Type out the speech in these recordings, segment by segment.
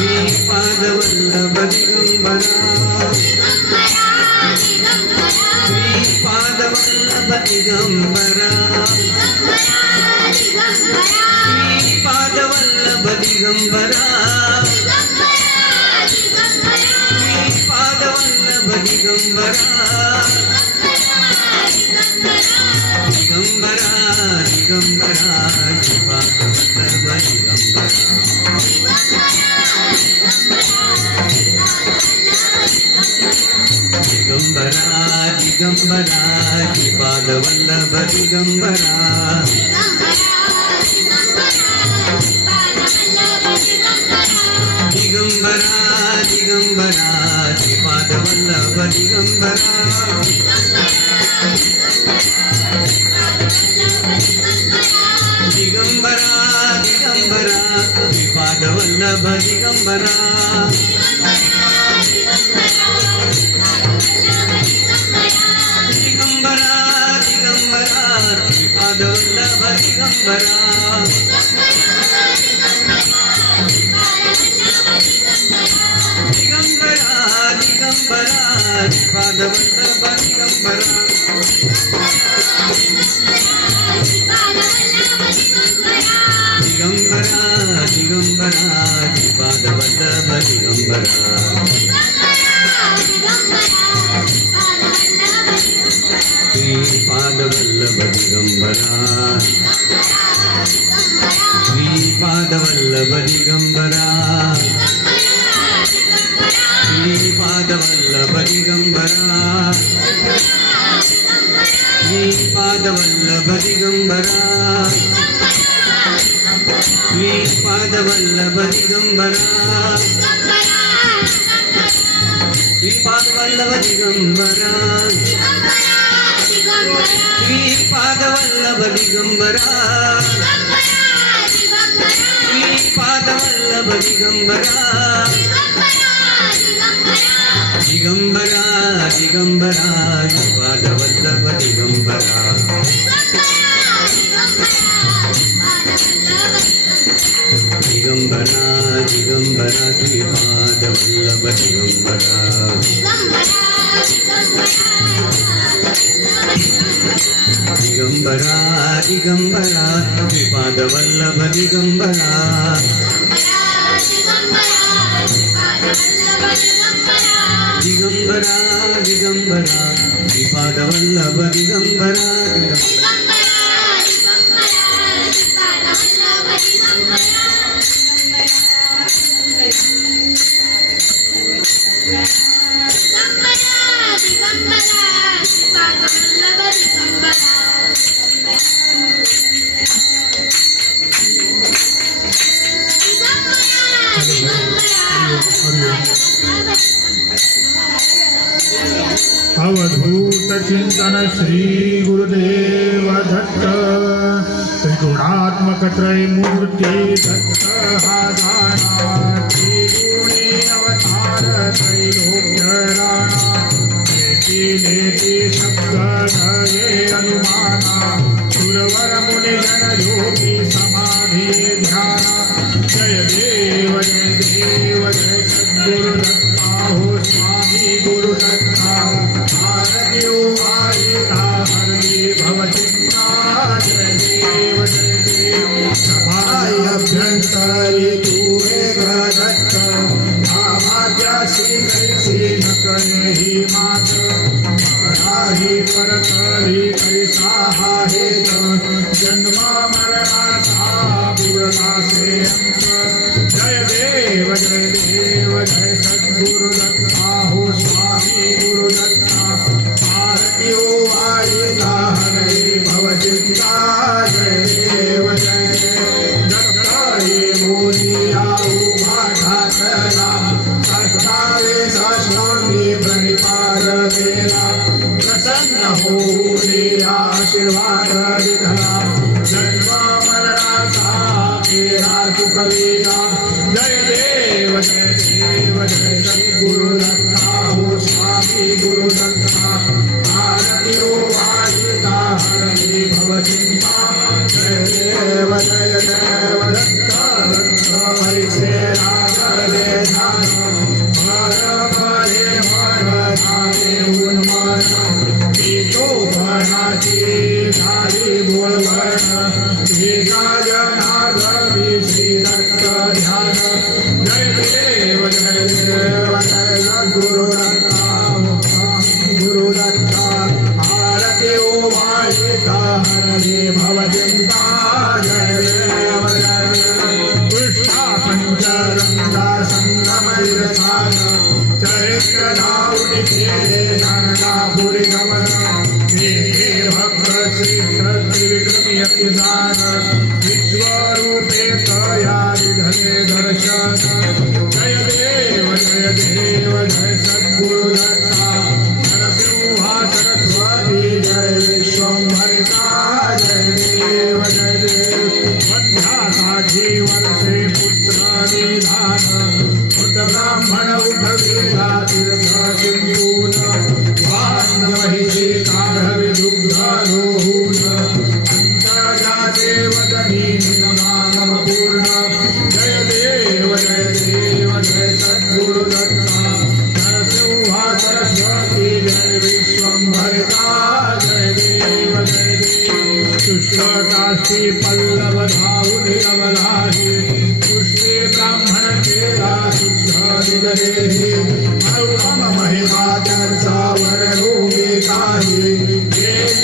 श्रीपादवल्लभ दिगंबरा श्रीपादवल्लभ दिगंबरा श्रीपादवल्लभ दिगंबरा श्रीपादवल्लभ दिगंबरा दिगंबरा दिगंबरा श्रीपादवल्लभ दिगंबरा दिगंबरा दिगंबरा श्रीपादवल्लभ दिगंबरा दिगंबरा दिगंबरा श्रीपादवल्लभ दिगंबरा दिगंबरा दिगंबरा श्रीपादवल्लभ दिगंबरा दिगंबरा दिगंबरा श्रीपादवल्लभ दिगंबरा दिगंबरा दिगंबरा श्रीपादवल्लभ दिगंबरा दिगंबरा दिगंबरा श्रीपादवल्लभ दिगंबरा श्रीपादवल्लभ दिगंबरा श्रीपादवल्लभ दिगंबरा श्रीपादवल्लभ दिगंबरा श्रीपादवल्लभ दिगंबरा श्रीपादवल्लभ दिगंबरा श्रीपादवल्लभ दिगंबरा श्रीपादवल्लभ दिगंबरा श्रीपादवल्लभ दिगंबरा दिगंबरा दिगंबरा श्रीपादवल्लभ दिगंबरा दिगंबरा दिगंबरा श्रीपादवल्लभ दिगंबरा दिगंबरा दिगंबरा श्रीपादवल्लभ दिगंबरा दिगंबरा दिगंबरा श्रीपादवल्लभ दिगंबरा अवधूत चिंतन श्री गुरुदेव दत्त त्रिगुणात्मक त्रैमूर्ति दत्त हा जाना त्रिगुणी अवतार त्रैलोक्य राणा नेति नेति शब्द धये अनुमाना सुरवर मुनि जन योगी समाधि ध्याना जय देव जय सद्गुरु दत्ता हो स्वामी गुरु दत्ता भारतीयो वारिका हरि भवचिन्ता जय देव सभाय अभ्यंतरी तू एक दत्त भाग्यासी कैसी न करे ही मात ही परतरी कैसा आहे जन्म मरणाचा पूर्णा से अंत जय देव जय सद्गुरु दत्ता हो स्वामी गुरु दत्ता भारतीयो वारिका हरे भवचिन्ता जय देव दत्ता ये मोदिया उभा ठाकरा सत्तावे स्वामी प्रणिपात केला प्रसन्न होऊनी आशीर्वाद दिला जन्म मरणाचा फेरा चुकविला जय देव जय सद्गुरु दत्ता हो स्वामी गुरु दत्ता भारतीयो वारिका हरि भवचिन्ता जय देव दत्ता दत्ता हरिसे रागले ध्यान हर हरे हर धामे तो भराची झाली बोलवण जनार्दनी श्री दत्त ध्यान जय देव जय गुरुदत्ता गुरुदत्ता आरती ओवाळिता हरणे भवचिंता जय देव जय कृष्णा पंचरंगा संगमविरसान चरित्र धावनी केले नानकापुरी गमन हे भक्त श्रीकृष्ण त्रिविक्रमी विश्वरूपे तया विधने दर्शन जय देव जय सद्गुरुदत्ता नरसिंहा सरस्वती जय विश्वंभरिता जय देव वध्यासाठी वर्षे पुत्र निधान ब्राह्मण उठविला तीर्थ सिंधून महिषी काढवी दुग्धरोहून अंतर्जाते वदनी नाम पूर्ण जय देव जय सद्गुरुदत्ता नरसिंहा सरस्वती जय विश्वंभरिता जय देव शुष्ककाशी पल्लव धावुनि अवलाही पुष्पे ब्राह्मण केला निजदेही अनुपम महिमा त्यांचा वर्णोमी काही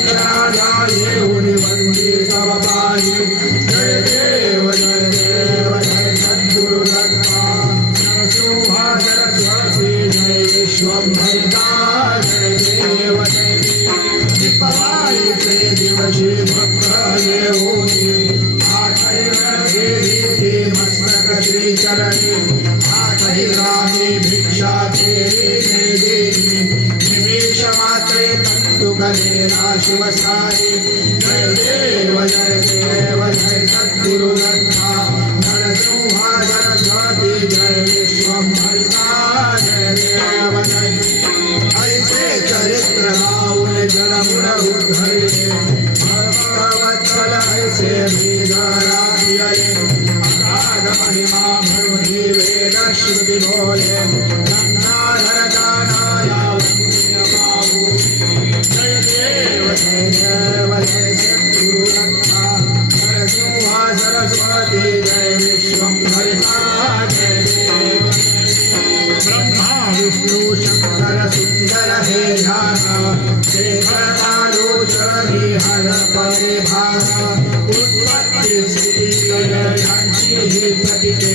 राजा येऊन वंदित पाही जय देव जय सद्गुरुदत्ता नरसिंहा सरस्वती जय विश्वंभरिता जय देव दीपावलीचे दिवशी भक्त येऊनी आठवडी मस्तक श्री चरणी आठही रामी भिक्षा तेरी देवी निमेष मात्रे तंतु कलेला शिवसाई जय देव जय सद्गुरुदत्ता नरसिंहा सरस्वती जय विश्वंभरिता जय देव ऐसे चरित्र राहुल जडमुड उद्धरिले भक्तवत्सल ऐसे भीगराधियले अगाध महिमा भरुनी वेद श्रुति बोले गंगाधर गानाया वंदिय बाहु जय देव जय सद्गुरुदत्ता नरसिंहा सरस्वती जय विश्वंभरिता जय देव ब्रह्मा विष्णु शंकर सुंदर हे ध्यान शेखरालोचनी हर परिभान उत्पत्ति स्थिति लयांची ही प्रतीके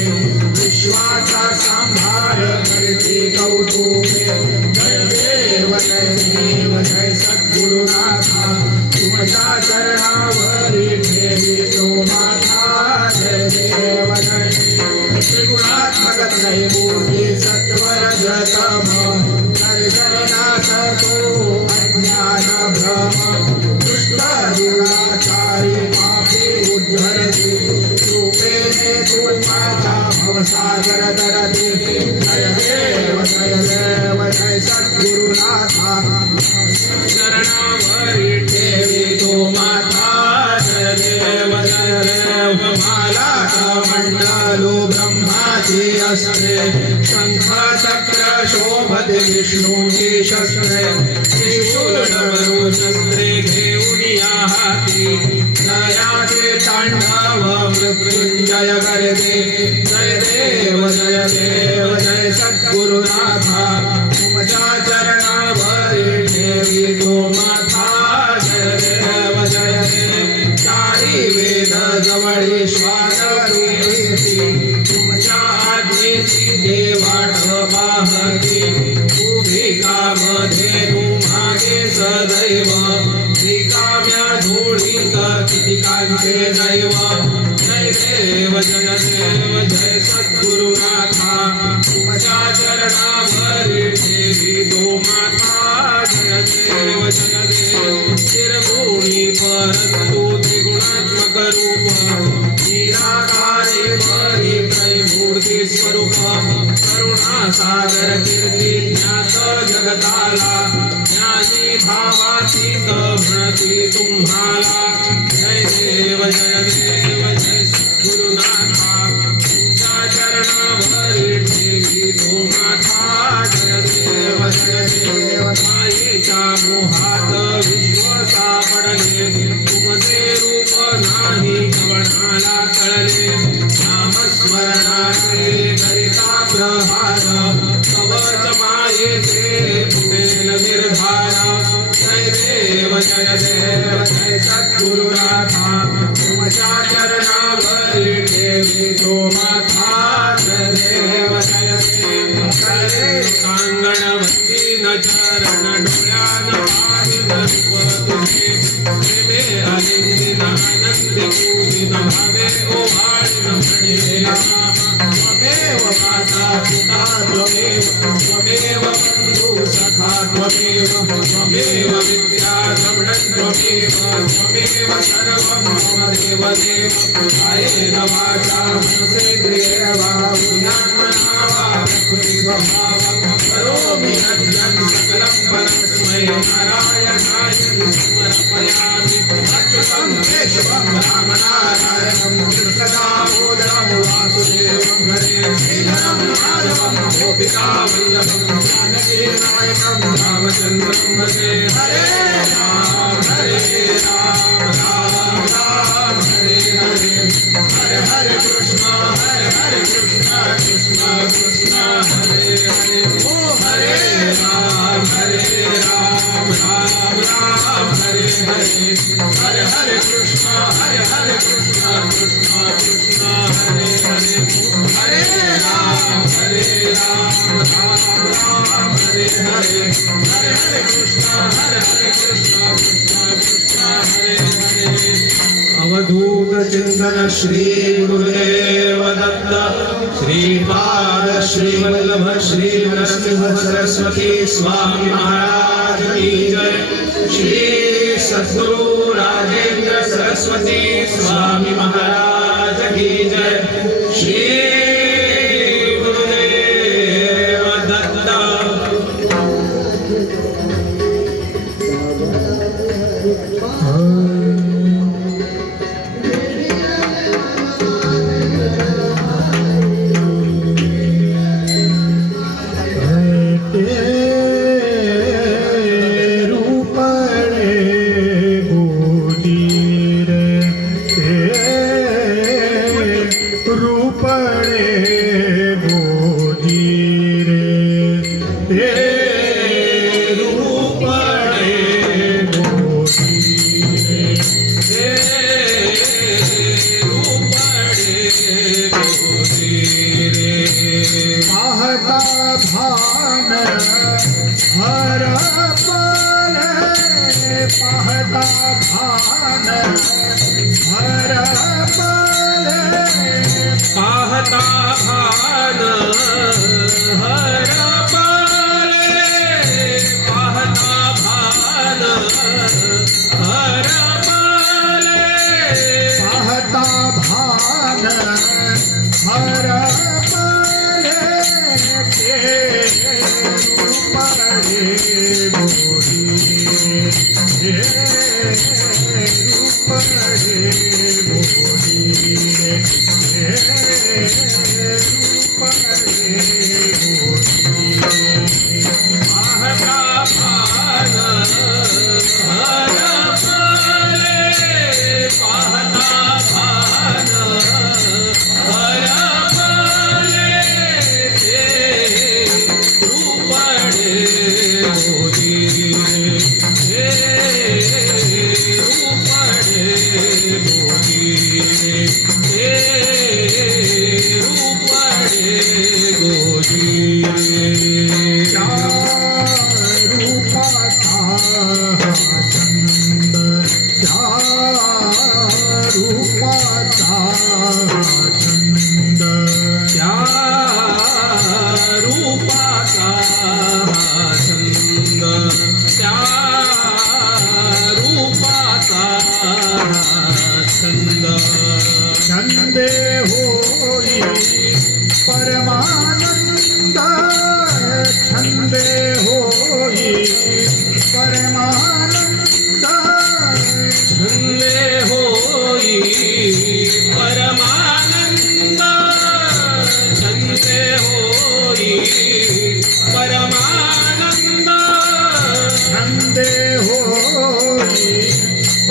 विश्वाचा सांभार करते कौतुके जय देव जय सद्गुरुनाथा तुमच्या चरणावरी ठेवी तो माथा जय देव जय त्रिगुणात्मक त्रयमूर्ती सत्वर जतम दर्शनासतो अज्ञान भ्रम दुष्ट दुराचारी पापी उद्धरति रूपेणे तु माझा भवसागर तरति जय देव जय सद्गुरुनाथा शरणावरी ठेवी तो माथा जय देव माला मंडलो ब्रह्माची अस्त्रे शंख चक्र शोभते विष्णूची शस्त्रे त्रिशूल डमरू शस्त्रे घेऊन या हाती जयाचे तांडव मृत्युंजय करते जय देव जय सद्गुरुनाथा तुमच्या चरणावरी ठेवी तो माथा जय देव चारी वेद जवळी श्वास तुमच्या आज्ञेची देवाढ पाहती उभी कामधेनु मागे सदैव रिकाम्या धुळीत कितीकांचे दैव जय देव जय सद्गुरुनाथा तुमच्या चरणावरी ठेवी तो माथा जय देव निर्गुणी परंतु त्रिगुणात्मक रूप निराकारे परित्रयमूर्ती स्वरूप करुणा सागर कीर्ती ज्ञात जगताला ज्ञानी भावातीत म्हणती तुम्हाला जय देव जय गुरुनाथा तुमच्या चरणावरी ठेवी तो माथा जय देव मायेच्या मोह हात विश्व सापडले तुमचे रूप नाही कवणाला कळले नामस्मरणाचे करिता प्रहार कवच मायेचे फुटेल निर्धार जय देव जय सद्गुरुनाथा तुमच्या चरणावरी ठेवितो माथा जय देव जय कांगण वंदीन चरण डोळ्यान पाहिन रूप तुझे प्रेमे अलिंदिन आनंदी पूजिन भावे ओवाळीन म्हणिले त्वमेव माता पिता त्वमेव बंधु सखा त्वमेव विद्या द्रविणं त्वमेव सर्वं मम देव देव कायेन वाचा मनसेन्द्रियेण वा बुद्ध्यात्मना वा प्रकृतिस्वभावं करोमि यज्ञं सकलं परस्मै नारायणाय समर्पयामि अच्युतं केशवं रामनारायणं कृष्णदामोदरं वासुदेवं हरे श्रीधरं माधवं गोपिकावल्लभं जानकीनायकं रामचन्द्रं भजे हरे राम राम राम हरे हरे हरे हरे कृष्ण कृष्ण कृष्ण हरे हरे ओ हरे राम राम राम हरे हरे हरे हरे कृष्ण कृष्ण कृष्ण कृष्ण हरे हरे हरे राम राम राम हरे हरे हरे हरे कृष्ण कृष्ण कृष्ण कृष्ण हरे हरे अवधूत चिंतन श्री गुरुदेव दत्त श्रीपाद श्री वल्लभ श्री नरसिंह सरस्वती स्वामी महाराज की जय श्री सद्गुरु राजेंद्र सरस्वती स्वामी महाराज की जय श्री गुरुदेव दत्त पाहता भान हर पाले पाहता भान हर पाले पाहता भान हर पाले ते रूपडे गोरी हे रूपडे गोरी हे रूपडे गोरी पाहता भान हर पाले पाहता भान हर पाले ते रूपडे गोरी हे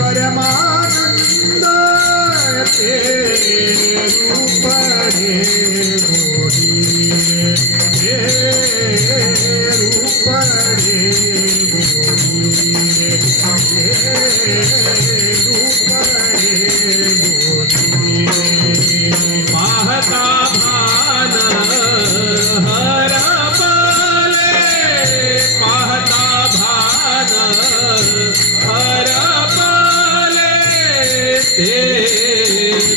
परमानंद ते रूप रे गोडी रे रूप रे गोडी रे रूप रे गोडी पाहता भान हरपले पाहता भान हरपले ते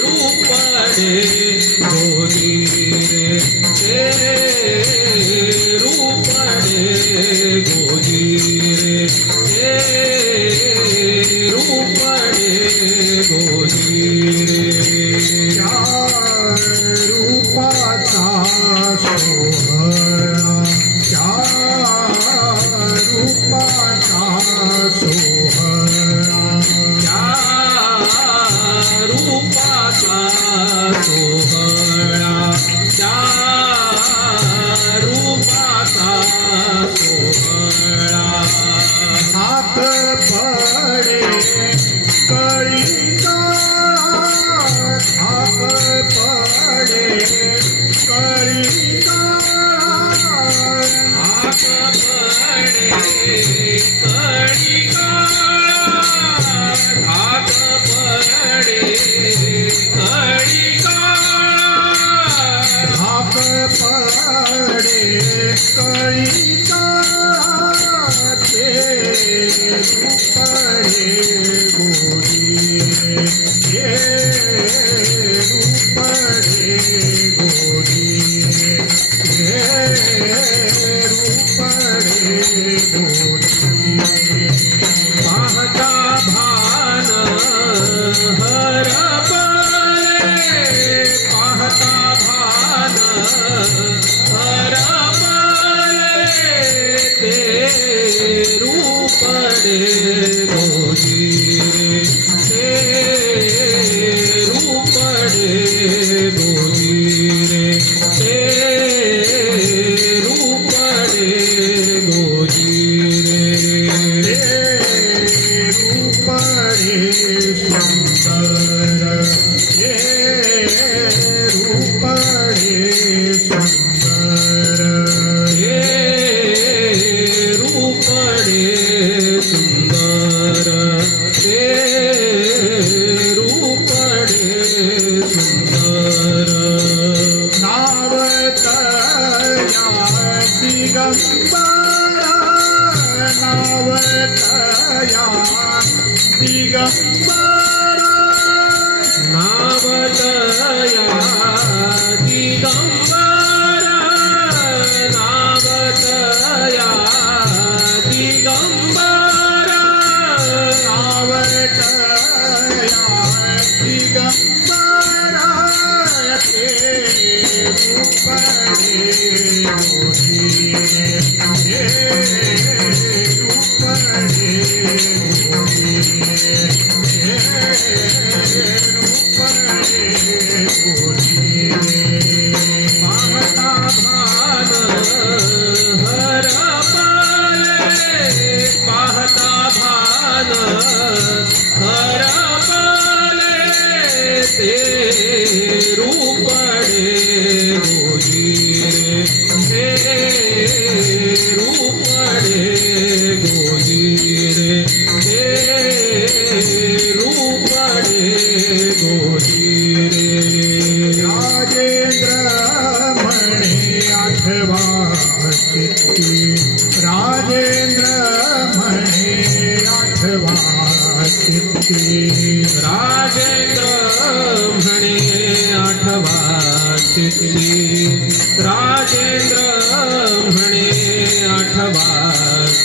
रूपडे गोदी रे ते रूपडे गोदी रे ते रूपडे गोदी रे त्या रूपाचा सोहळा त्या रूपाचा सोहळा त्या रूपाचा सोहळा त्या रूपाचा सोहळा हात पडे कळीचा हात पडे कळीचा हात पडे कडी काळा हात पडे कडी काळा हात पडे कळीचा ते रूपडे गोडी रे रूपडे गोडी रे रूपडे गोडी पाहता भान हरपले पाहता भान हरपले ते रूपडे गोदी रे ते रूपडे गोदी रे ते रूपडे गोदी रे रूपडे सुंदर हे रूपडे सुंदर हे रूपडे सुंदर हे रूपडे सुंदर नाव तया दिगंबर नाव तया दिगंबर नावतया दिगंबर नावतया दिगंबर नावतया दिगंबर ते रूपडे गोडी हे रूपडे गोडी हे रूपडे गोडी पाहता भान हरपले पाहता भान हरपले ते रूपडे गोदी रे ते रूपडे गोदी रे ते रूपडे गोदी रे राजेंद्र म्हणे आठवा चित्ती राजेंद्र म्हणे आठवा चित्ती राजेंद्र म्हणे आठवा चित्ती राजेंद्र म्हणे आठवा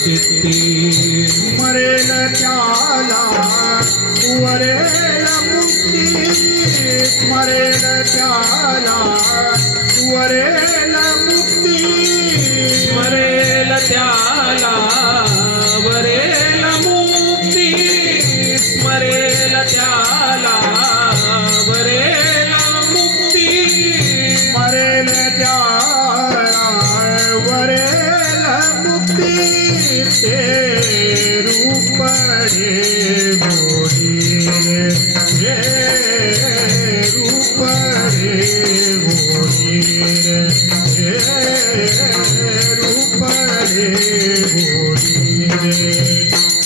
चित्ती मरेल त्याला वरेल मुक्ती मरेल त्याला वरेल मुक्ती स्मरेल त्याला वरेल मुक्ती स्मरेल त्याला वरेल मुक्ती मरेल त्याला वरेल मुक्ती ते रूप रे गोरी रे रूप रे गोरी रे रूप रे गोरी रे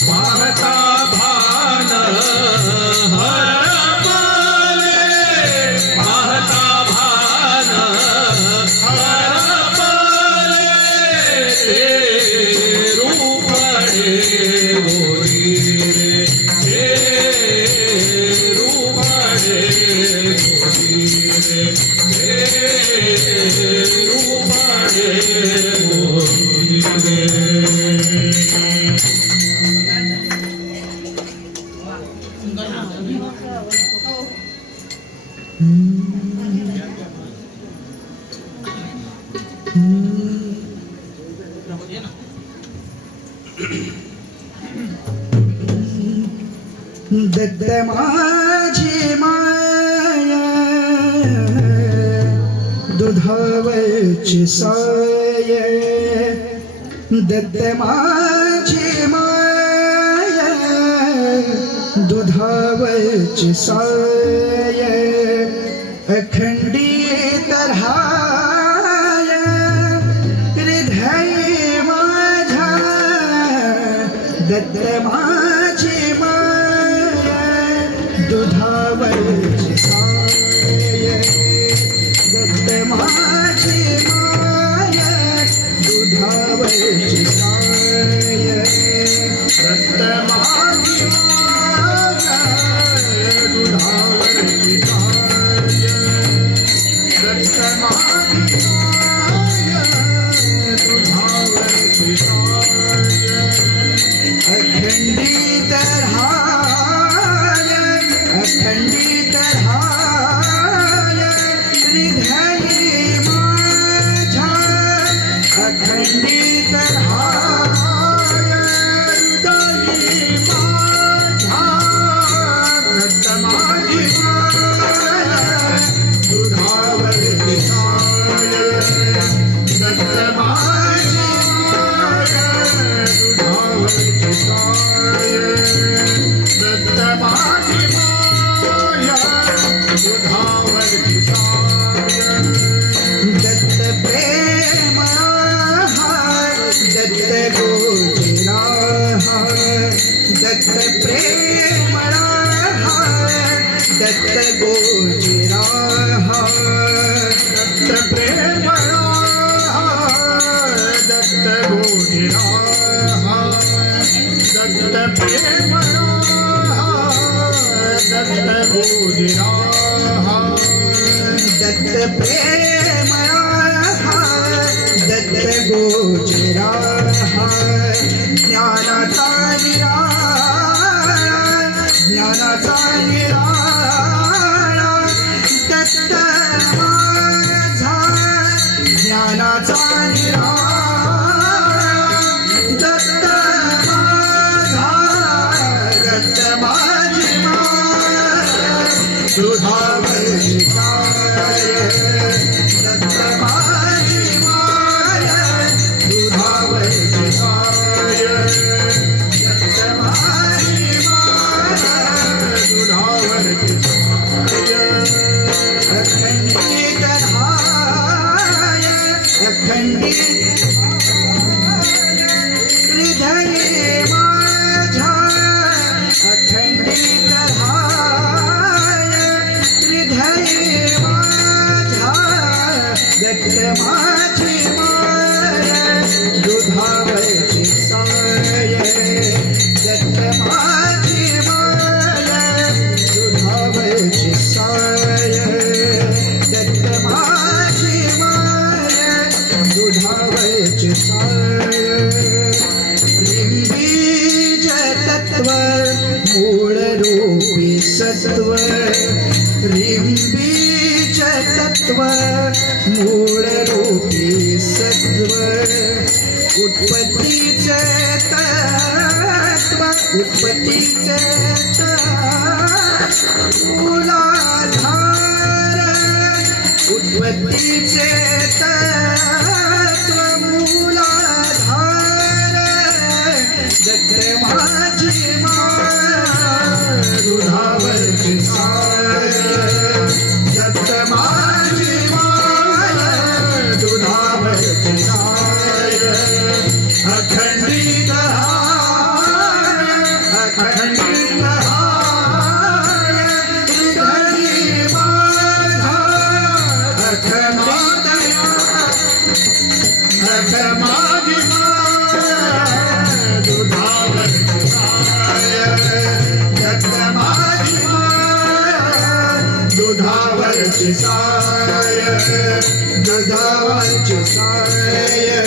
पाहता भान हरपले पाहता भान हरपले ते रूप रे गोरी रे रूप रे गोरी रे रूप रे गोरी रे दत्त माझी माया दुधावरची साय दत्त माझी माया दुधावरची साय अखंडित राहाय हृदय माझ्या दत्त माझी माया दुधावरची साय दत्त माझी माया दुधावरची साय दत्त माझी माया दुधावरची साय दत्त माझी माया दुधावरची साय अखंडित राहाय अखंडित राहाय हृदय माझ्या अखंडित राहाय हृदय माझ्या दत्त माझी माया दुधावरची साय दत्त माझी माया दुधावरची साय दत्त माझी माया दुधावरची साय दत्त प्रेम हाय दत्त गोचरा हाय दत्त प्रेम हाय दत्त गोचरा हाय दत्त प्रेम हाय दत्त गोचरा दत्त प्रेम दत्त गोचरा दत्त प्रेम दत्त गोचरा ज्ञानाचा निराळा ज्ञानाचा निराळा दत्त माझा ज्ञानाचा निराळा दत्त माझा दत्त माझी माया दुधावरची साय दत्त माझी माया दुधावरची साय दत्त माझी माया दुधावरची साय अखंडित राहाय अखंडित हृदय माझ्या अखंडित राहाय हृदय माझ्या दत्त माझी माया दुधावरची साय दत्त माझी माया दुधावरची साय दत्त माझी माया दुधावरची साय बीज तत्व मूळ रूपी सत्व बीज तत्व मूळ रूपी सत्व उत्पत्तीचे तत्व उत्पत्तीचे मूलाधार उत्पत्तीचे तत्व मूलाधार दत्त माझी माय दुधावरची साय दत्त माझी माय दुधावरची साय अखंडित हाय अखंडित हाय हृदयी माझा अखंडित अख माझी माय दुधावरची साय दत्त माझी माय दुधावरची साय दुधावरची साय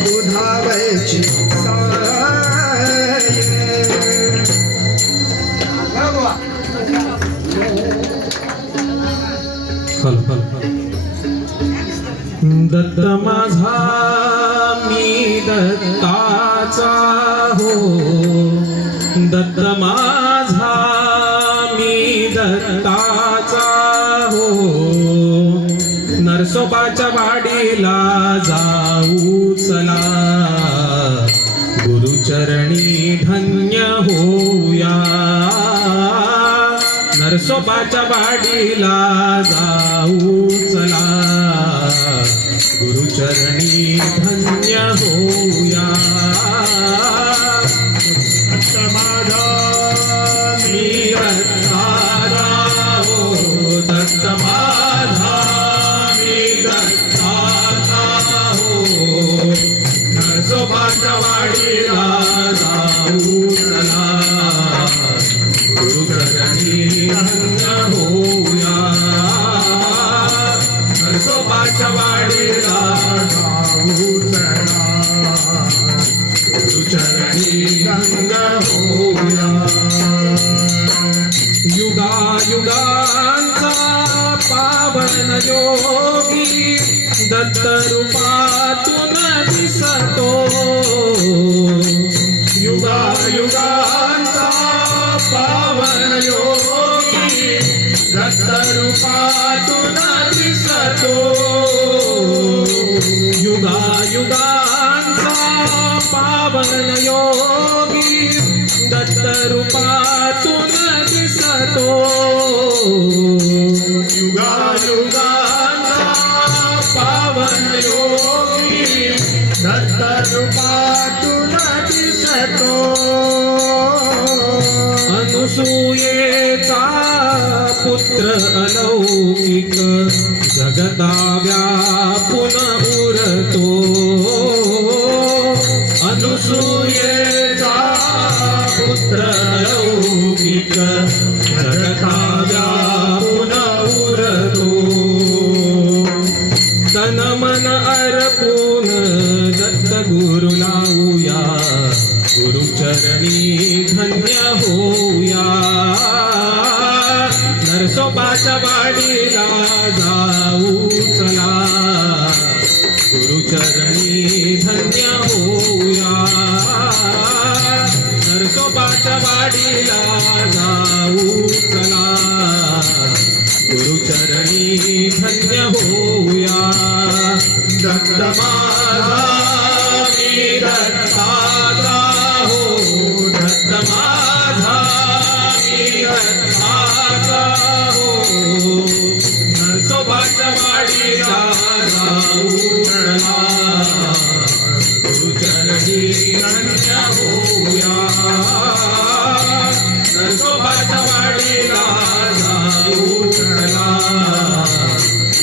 दुधावरची साय दत्त माझा मी दत्ताचा हो दत्त माझा मी दत्ताचा हो नरसोबाच्या वाडीला जाऊ चला गुरुचरणी धन्य होऊया नरसोबाच्या वाडीला जाऊ चला गुरुचरणी धन्य होऊया दत्त माझा मी दत्ताचा हो दत्त माझा मी दत्ताचा हो नरसोबाच्या वाडीला जाऊ चला गुरुचरणी धन्य होऊया नरसोबाच्या वाडीला जाऊ चला गुरुचरणी धन्य होऊया युगायुगांचा पावन योगी दत्त रूपातून दिसतो युगायुगांचा पावन योगी दत्त रूपातून दिसतो युगायुगांचा पावन योगी दत्त रूपातून दिसतो युगायुगांचा पावन योगी दत्त रूपातून दिसतो अनुसूयेचा पुत्र अलौकिक जगता व्यापून उरतो अनुसूयेचा पुत्र अलौकिक जगता व्यापून उरतो तन मन अर्पून दत्त गुरु लावूया गुरुचरणी धन्य होऊया नरसोबाच्या वाडीला जाऊ चला गुरुचरणी धन्य होऊया नरसोबाच्या वाडीला जाऊ चला गुरुचरणी धन्य होऊया दत्त माझा मी दत्ताचा हो दत्त माझा मी दत्ताचा हो नरसोबाच्या वाडीला जाऊ चला गुरुचरणी धन्य होऊया नरसोबाच्या वाडीला जाऊ चला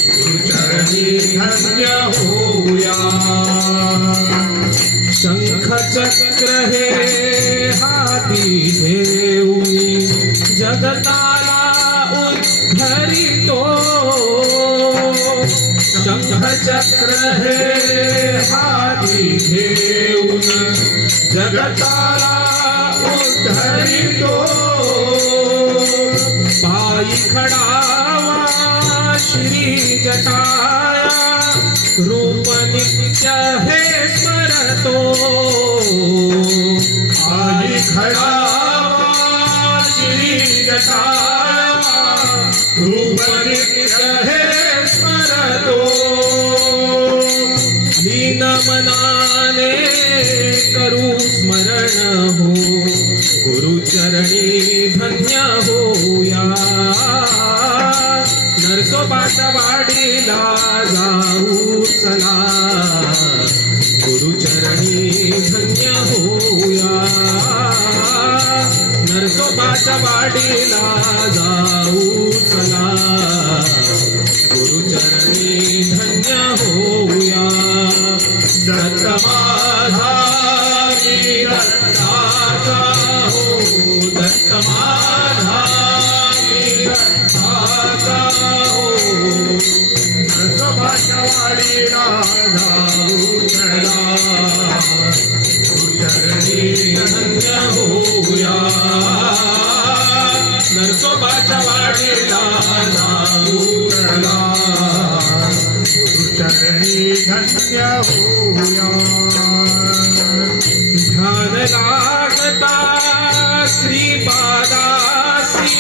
गुरुचरणी धन्य होऊया शंख चक्र हे हाती घेऊनी जगताला उद्धरितो शंख चक्र हे हाती घेऊन जगताला उद्धरितो पायी खडावा श्री जटाया रूप नित्य हे स्मरतो पायी खडावा श्री जटाया रूप नित्य हे स्मरतो लीन मनाने करू स्मरण गुरुचरणी धन्य होया नरसोबाच्या वाडीला जाऊ चला गुरुचरणी धन्य होया नरसोबाच्या वाडीला जाऊ चला गुरुचरणी धन्य होया दत्त माझा मी दत्ताचा हो दत्त माझा मी दत्ताचा हो नरसोबाच्या वाडीला जाऊ चला गुरुचरणी धन्य होया नरसोबाच्या वाडीला जाऊ चला गुरुचरणी धन्य होया ध्यान लागता श्रीपादासी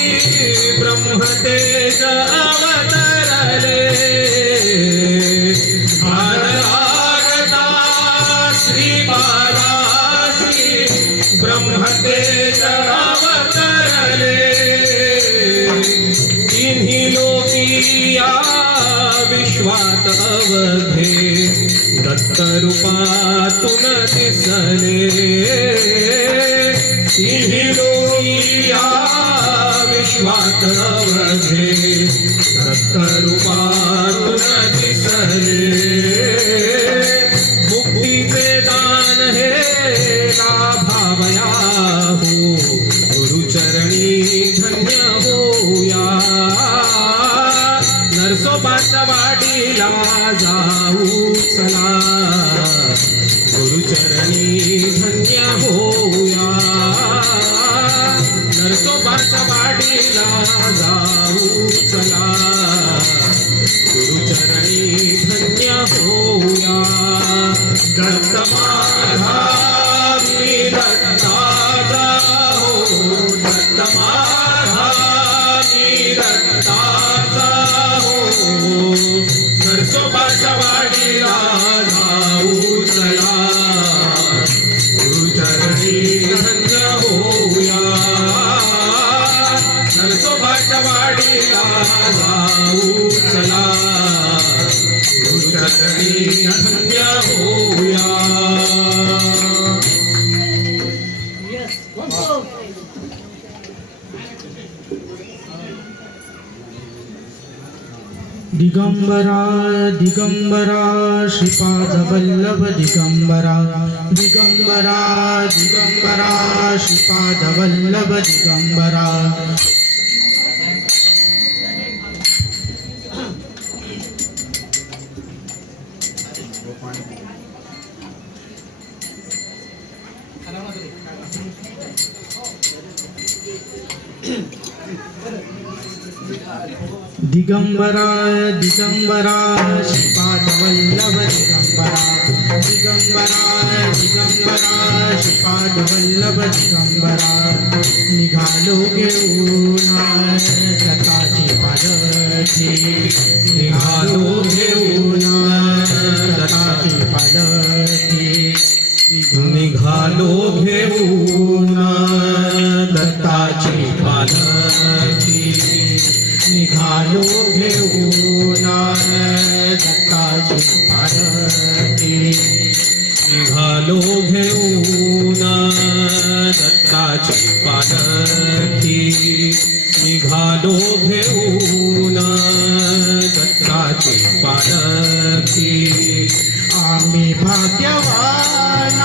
ब्रह्मतेज अवतरले ध्यान लागता श्रीपादासी ब्रह्मतेज अवतरले तिन्ही लोकिया विश्वात अवघे दत्त रूपातून दिसले तिन्ही लोकिया विश्वात अवघे दत्त रूपातून दिसले मुक्तीचे दान हे लाभावया हो गुरुचरणी धन्य होया नरसोबाच्या वाडीला जाऊ चला गुरुचरणी धन्य होया नरसोबाच्या वाडीला जाऊ चला गुरुचरणी धन्य होया दत्त माझा मी दत्ताचा हो दत्त माझा मी दत्ताचा हो नरसोबाच्या वाडीला जाऊ चला गुरुचरणी धन्य होया नरसोबाच्या वाडीला जाऊ चला गुरुचरणी धन्य होया दिगंबरा दिगंबरा श्रीपाद वल्लभ दिगंबरा दिगंबरा दिगंबरा श्रीपाद वल्लभ दिगंबरा दिगंबरा दिगंबरा श्रीपाद वल्लभ दिगंबरा दिगंबरा दिगंबरा श्रीपाद वल्लभ दिगंबरा निघालो घेऊन दत्ताची पालखी निघालो घेऊन दत्ताची पालखी निघालो घेऊन दत्ताची पालखी निघालो घेऊन दत्ताची पालखी निघालो घेऊन दत्ताची पालखी निघालो घेऊन दत्ताची पालखी आम्ही भाग्यवान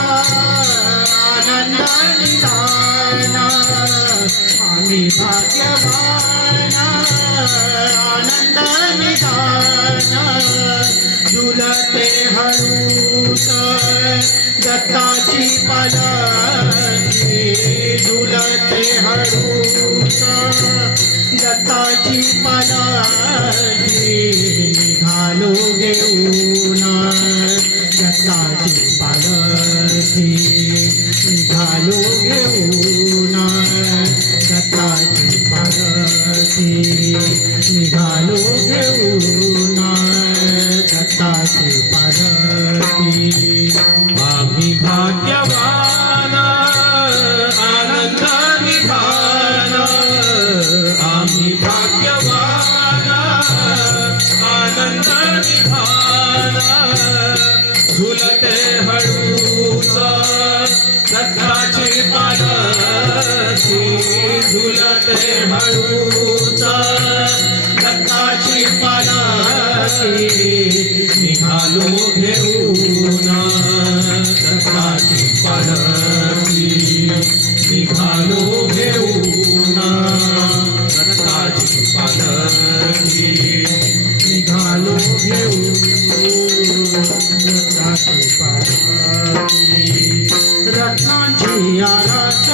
आनंद निधान आम्ही भाग्यवान आनंद निधान झुलते हळूच दत्ताची पालखी झुलते हळूच दत्ताची पालखी निघालो घेऊन दत्ताची पालखी निघालो घेऊन दत्ताची पालखी निघालो घेऊन दत्ताची पालखी आम्ही भाग्यवान आनंद निघालो झुलते हळूचा दत्ताची पालखी निघालो घेऊन दत्ताची पालखी निघालो घेऊन दत्ताची पालखी निघालो घेऊन दत्ताची पालखी रत्नांची आरास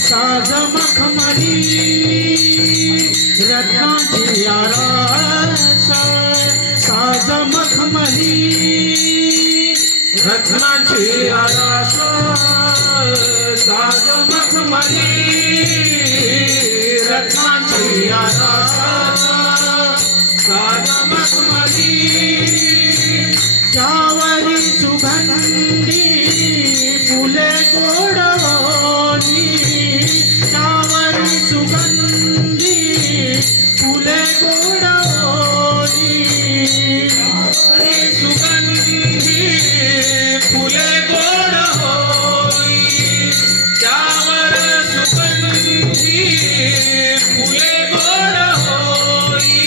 साज मखमली रत्नांची आरास साज मखमली रत्नाची आरास साज मखमली रत्नाची आरास साज मखमली त्यावरी सुगंधी फुले गोडवली त्यावरी सुगंधी फुले गोडवली सुगंधी फुले गोड होई त्यावर सुगंधी फुले गोड होई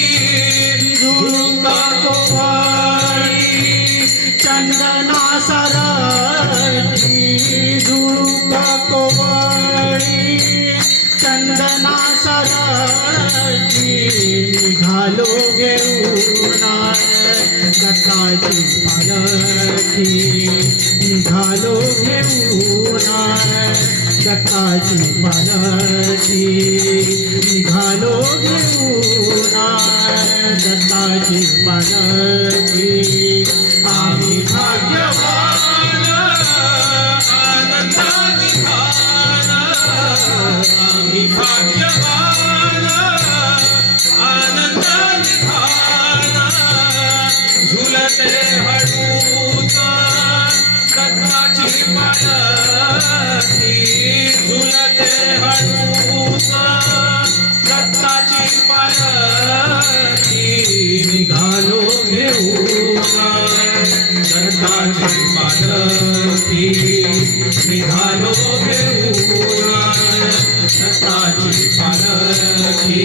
झुळका कोवाळी चंदना सरची झुळका कोवाळी चंदना सरची निघालो घेऊन दत्ताची पालखी निघालो घेऊन दत्ताची पालखी निघालो घेऊन दत्ताची पालखी आम्ही भाग्यवान आनंदाची खान आम्ही भाग्यवान आनंदाची खान झुलते हळूच दत्ताची पालखी झुलते हळूच दत्ताची पालखी निघालो घेऊन दत्ताची पालखी निघालो घेऊन दत्ताची पालखी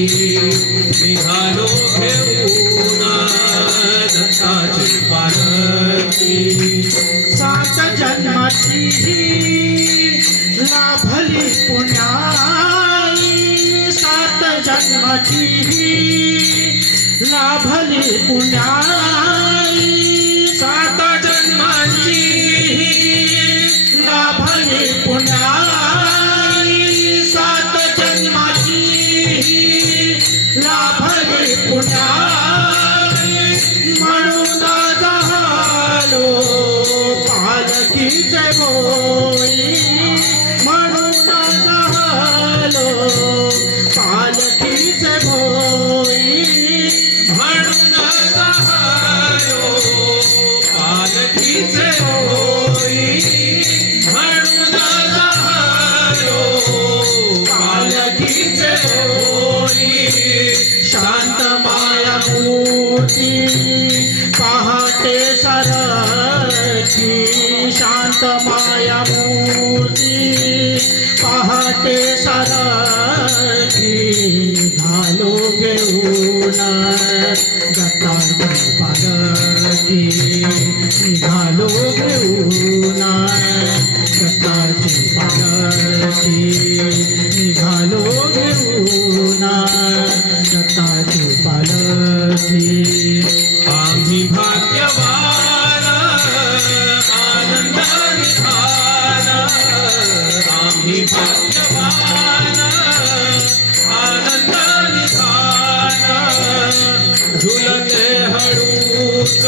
निघालो घेऊन दत्ताची पालखी सात जन्माची लाभली पुण्याई सात जन्माची लाभली पुण्याई सात जन्माची लाभली पुण्याई सात जन्माची लाभली पुण्याई म्हणून झालो पालखीचे बोई म्हणून झालो पालखीचे भोई म्हणून झालो पालखीचे होई म्हणून झालो पालखीचे होई शांत माया मूर्ती पहाटे सरची शांत माया मूर्ती पहाटे सरची घालो घेऊन दत्ताची पालखी निघालो घेऊन दत्ताची पालखी निघालो घेऊन दत्ताची पालखी आम्ही भाग्यवान आनंदाने खान आम्ही भाग्यवान आनंदाने खान झुलते हळूच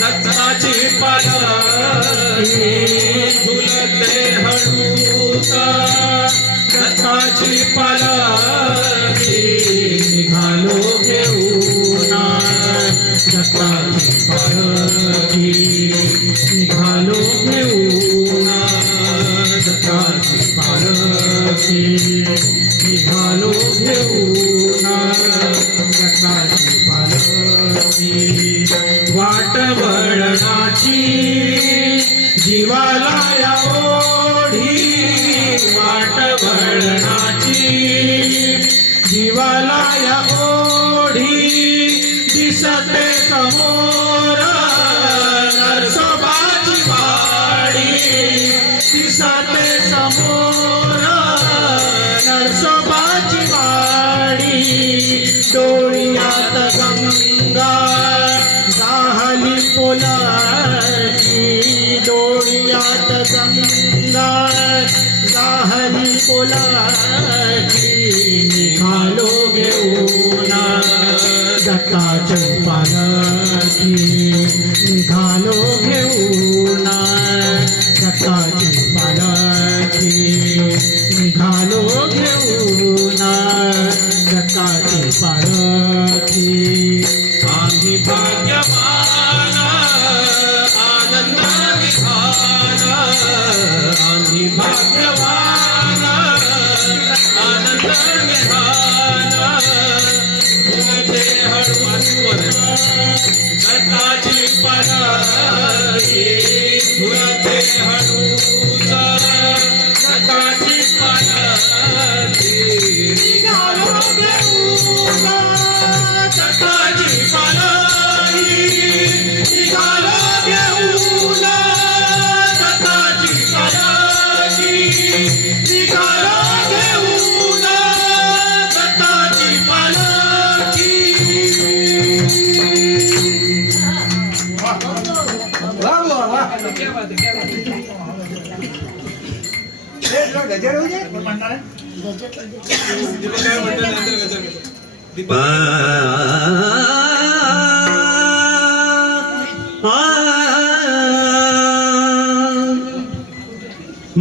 दत्ताची पालखी झुलते हळूच दत्ताची पालखी निघालो घेऊन दत्ताची पालखी निघालो घेऊन दत्ताची पालखी निघालो घेऊन दत्ताची पालखी वाट वळणाची जीवाला या ओढी वाट वळणाची घालाय ओढी दिसते समोर नरसोबाची वाडी दिसते समोर नरसोबाची वाडी डोळ्यात गंगा झाली पोलाची डोळ्यात गंगा झाली पोलाची निघालो घेऊन दत्ताची पालखी निघालो घेऊन दत्ताची पालखी निघालो घेऊन दत्ताची पालखी आम्ही भाग्यवान आनंद विधान आम्ही भाग्यवान आनंद विधान झुलते हळूवर दत्ताची पालखी झुलते हळूच दत्ताची पालखी निघालो घेऊन दत्ताची पालखी निघालो घेऊन दत्ताची पालखी निघालो घेऊन दत्ताची पालखी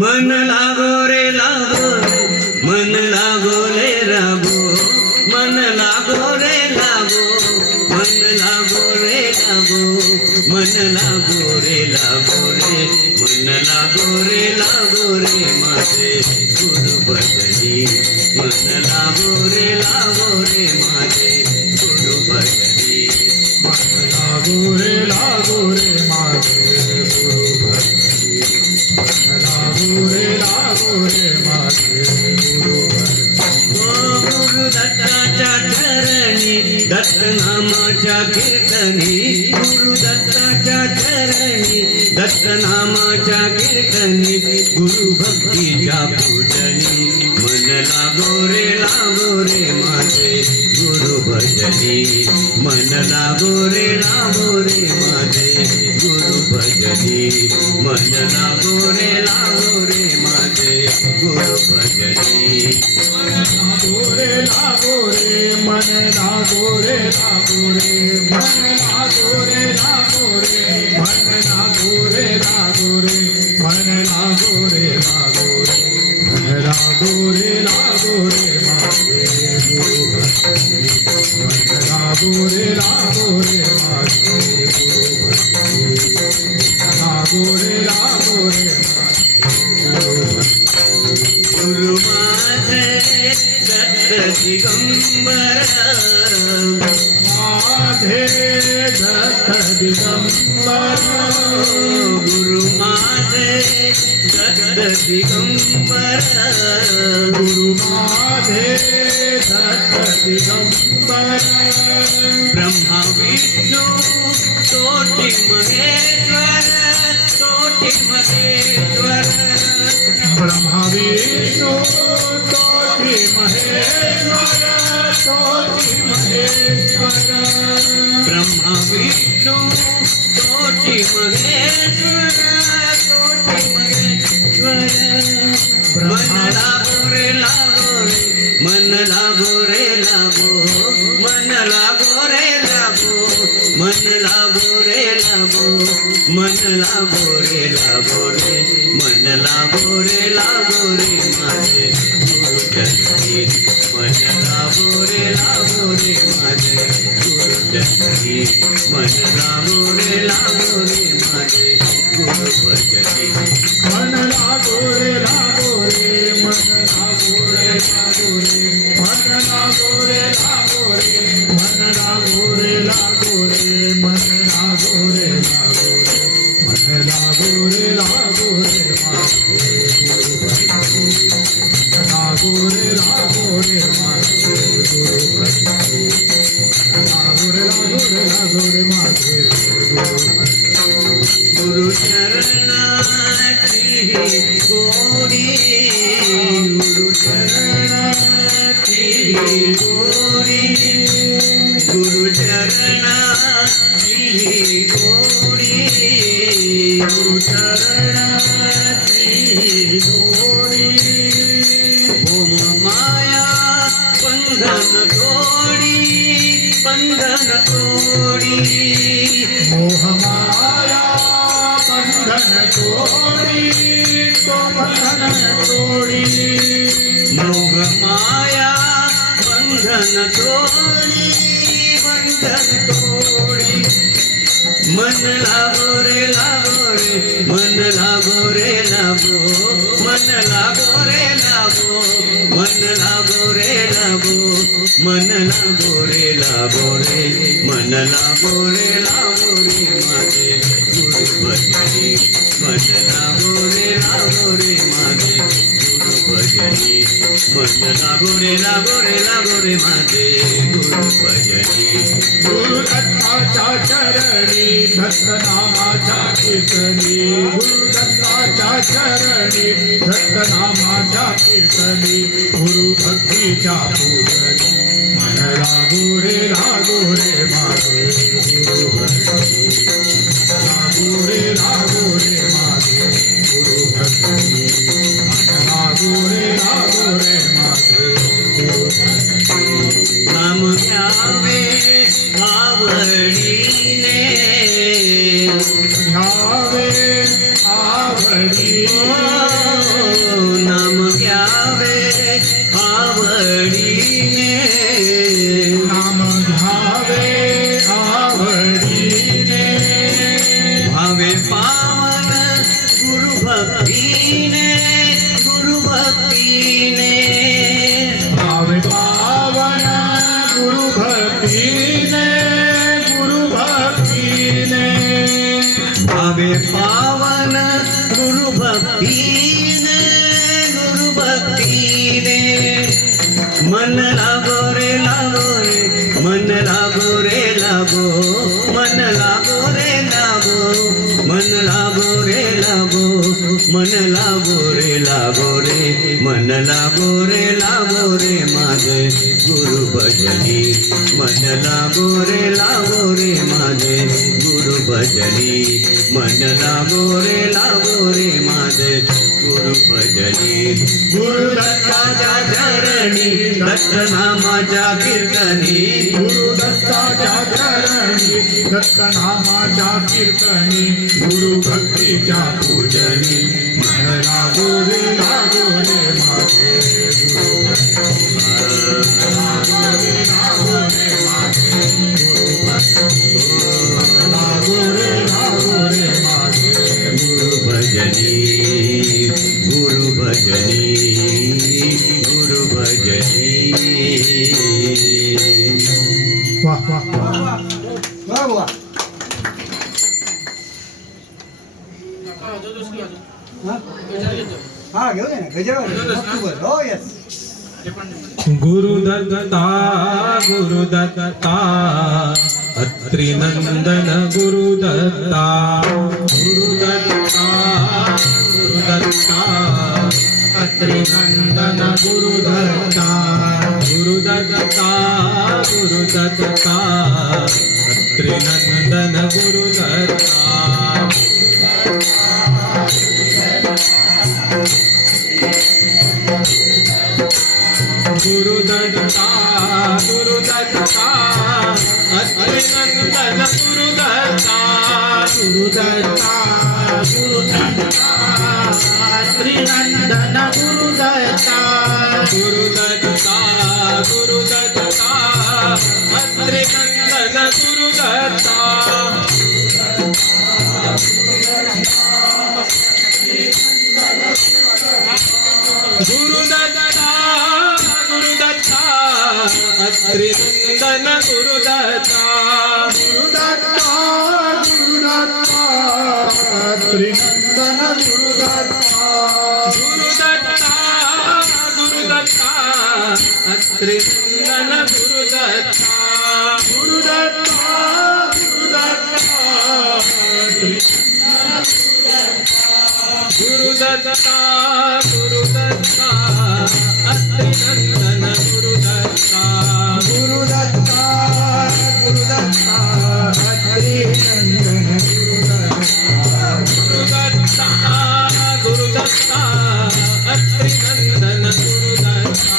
मन लागो रे लागो मन लागो रे लागो मन लागो रे लागो मन लागो रे लागो मन लागो रे लागो रे मन लागो रे लागो रे माझे गुरु भजनी मन लागो रे माझे गुरु भजनी लागो रे माझे गुरु भक्ती लागो रे माझे गुरु भक्ती गुरु दत्ताच्या चरणी दत्त नामाच्या कीर्तनी गुरु दत्ताच्या चरणी दत्त नामाच्या कीर्तनी गुरु भक्तीच्या पूजनी मन लागो रे माझे गुरु भजनी मन लागो रे माझे गुरु भजनी मन लागो रे माझे गुरु भजनी लागो रे मन लागो रे मन लागो रे मन लागो रे मन लागो रे मन लागो रे माझे गुरु भक्ती मन लागो रे माझे गुरु भक्ती लागो रे माझे गुरु भक्ती गुरु माझे दत्त दिगंबर माझे दत्त दिगंबर गुरु माझे दत्त दिगंबर गुरु माझे दत्त दिगंबर ब्रह्मा विष्णू कोटी महेश्वर ब्रह्मा विष्णु कोटि महेश्वर ब्रह्मा विष्णु कोटि महेश्वर मन लागो रे मन लागो रे मन लागो रे मन लागो रे मन लागो रे मन लागो रे माझे गुरु जगती मन लागो रे माझे गुरु जगती मन लागो रे माझे गुरु भजनी मन लागो रे मन लागो रे मन लागो रे मन लागो रे मन लागो रे मन लागो रे माझे गुरु भक्ती लागो रे माझे गुरु गुरुचरणाची गोडी गुरुचरणाची गोडी गुरुचरणाची गोडी ओम माया बंधन तोडी बंधन तोडी मोहमाया बंधन तोडी तो बंधन तोडी मोग माया बंधन तोडी बंधन तोडी मन लागो रे मन लागो रे लागो मन लागो रे लागो मन लागो रे लागो मन लागो रे लागो रे मन लागो रे लागो रे माझे गुरु भजनी मन लागो रे माझे गुरु भजनी मन लागो रे माझे गुरु भजनी गुरु दत्ताच्या चरणी दत्तनामाच्या कीर्तनी गुरु दत्ताच्या चरणी दत्तनामाच्या कीर्तनी गुरु भक्तीच्या पूजनी मन लागो रे माझे गुरु भक्ती लागो रे माझे गुरु भक्ती लागो रे माझे गुरु भक्ती नाम घ्यावे आवडीने घ्यावे आवडीने नाम घ्यावे आवडीने नाम घ्यावे आवडीने भावे पावन गुरु भक्तीने भावे पावन गुरु भक्तीने भावे पावन गुरु भक्तीने मन लागो रे मन लागो रे मन लागो रे मन लागो रे मन लागो रे मन लागो रे माझे गुरु भजनी मन लागो रे माझे गुरु भजनी मन लागो रे माझे गुरु भजनी गुरु दत्ताच्या चरणी दत्तनामाच्या कीर्तनी गुरु दत्ताच्या चरणी दत्तनामाच्या कीर्तनी गुरु भक्तीच्या पूजनी मन लागो रे माझे गुरु भक्ती लागो रे माझे गुरु भक्ती लागो रे माझे गुरु भजनी गुरु भजनी गुरु भजनी वाह वाह वाह हा घेऊ दे ना गजर हो यस गुरुदत्ता गुरुदत्ता अत्रिनंदन गुरुदत्ता गुरुदत्ता गुरुदत्ता अत्रिनंदन गुरुदत्ता गुरुदत्ता गुरुदत्ता अत्रिनंदन गुरुदत्ता गुरुदत्ता गुरुदत्ता अत्रिनंदन गुरुदत्ता गुरुदत्ता गुरुदत्ता अत्रिनंदन गुरुदत्ता गुरुदत्ता गुरुदत्ता अत्रिनंदन गुरुदत्ता गुरुदत्ता गुरुदत्ता अत्रिनंदन गुरुदत्ता गुरुदत्ता गुरुदत्ता त्रिनंदन गुरुदत्ता गुरुदत्ता गुरुदत्ता अत्रिनंदन गुरुदत्ता गुरुदत्ता गुरुदत्ता त्रिनंदन गुरुदत्ता गुरुदत्ता अत्रिनंदन गुरुदत्ता गुरुदत्ता गुरुदत्ता हरिनंदन गुरुदत्ता गुरुदत्ता गुरुदत्ता अत्रिनंदन गुरुदत्ता